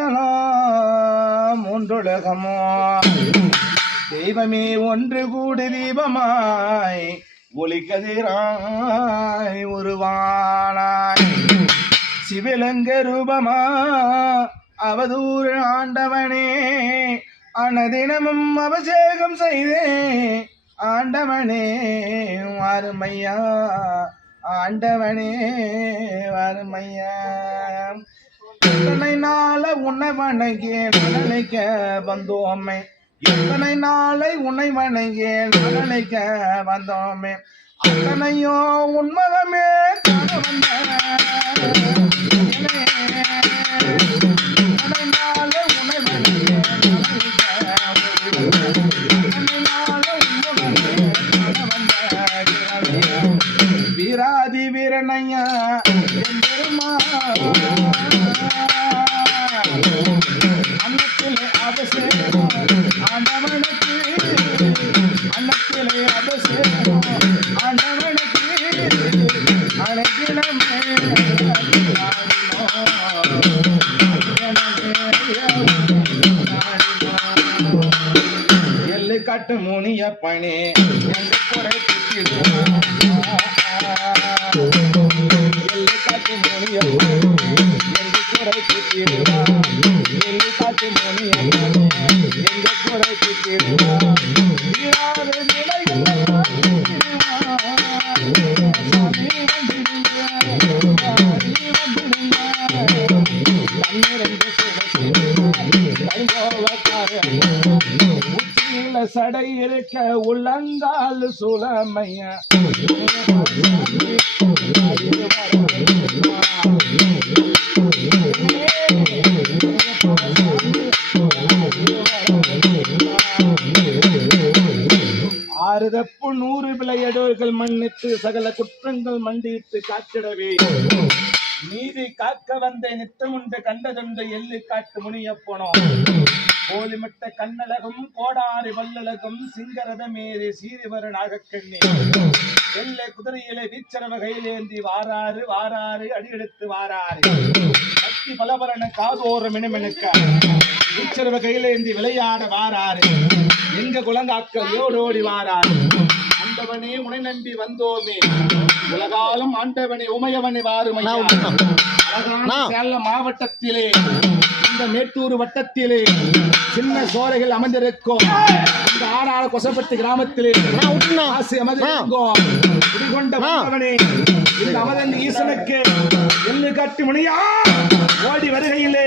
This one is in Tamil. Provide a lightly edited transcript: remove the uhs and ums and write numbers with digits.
படைத்தலாம் மூன்றுலகமோ தெய்வமே ஒன்று கூடு தீபமாய் ஒளிக்கதிராய் உருவானாய் சிவலிங்க ரூபமா அவதூறு ஆண்டவனே அனதினமும் அபிஷேகம் செய்தே ஆண்டவனே வாருமையா ஆண்டவனே வாருமையா எத்தனை நாள உன்னை வணங்கி நினைக்க வந்தோமே எத்தனை நாளை உன்னை வணங்கி நினைக்க வந்தோமே அத்தனையோ உன்மகமே காண வந்த வீராதி வீரனையா அன்னத்திலே அபிஷேகம் ஆண்டவனுக்கு அன்னத்திலே அபிஷேகம் ஆண்டவனுக்கு அழகிடமே எல்லு காட்டு முனிய பணி எங்கு குறை எல்லு காட்டு முனிய எங்கு குறை எல்லு காட்டு முனிய எங்கு குறை சடை இருக்க உள்ளங்கால் சுலமைய ஆறுதப்பு 100 விளையாடுகள் மன்னித்து சகல குற்றங்கள் மண்டித்து காத்திடவே நீதி காக்க வந்த நித்தமுண்டு கண்டதொன்று எள்ளு காட்டு முனிய போனோம் கோலிமட்ட கண்ணழகும் கோடாரி வல்லழகும் சிங்கரத மேரி சீரிவரு நாகக்கண்ணி எல்லை குதிரையிலே வீச்சரவ கையிலேந்தி வாராறு வாராறு அடியெடுத்து வாராறு சக்தி பலபரண காதோறு மினுமினுக்க வீச்சரவ கையிலேந்தி விளையாட வாராறு எங்க குலங்காக்கள் ஓடோடி வாராறு ஆண்டவனே உனை நம்பி வந்தோமே உலகாலும் ஆண்டவனே உமையவனை வாருமையா அழகான சேலம் மாவட்டத்திலே இந்த மேட்டூர் வட்டத்திலே சின்ன சோலைகள் அமைந்திருக்கும் இந்த ஆடாள கொசப்பட்டி கிராமத்திலே ஆசி அமர்ந்திருக்கும் குடிகொண்ட வந்தவனே இந்த அமர்ந்த ஈசனுக்கு எள்ளு காட்டு முனியா ஓடி வருகையிலே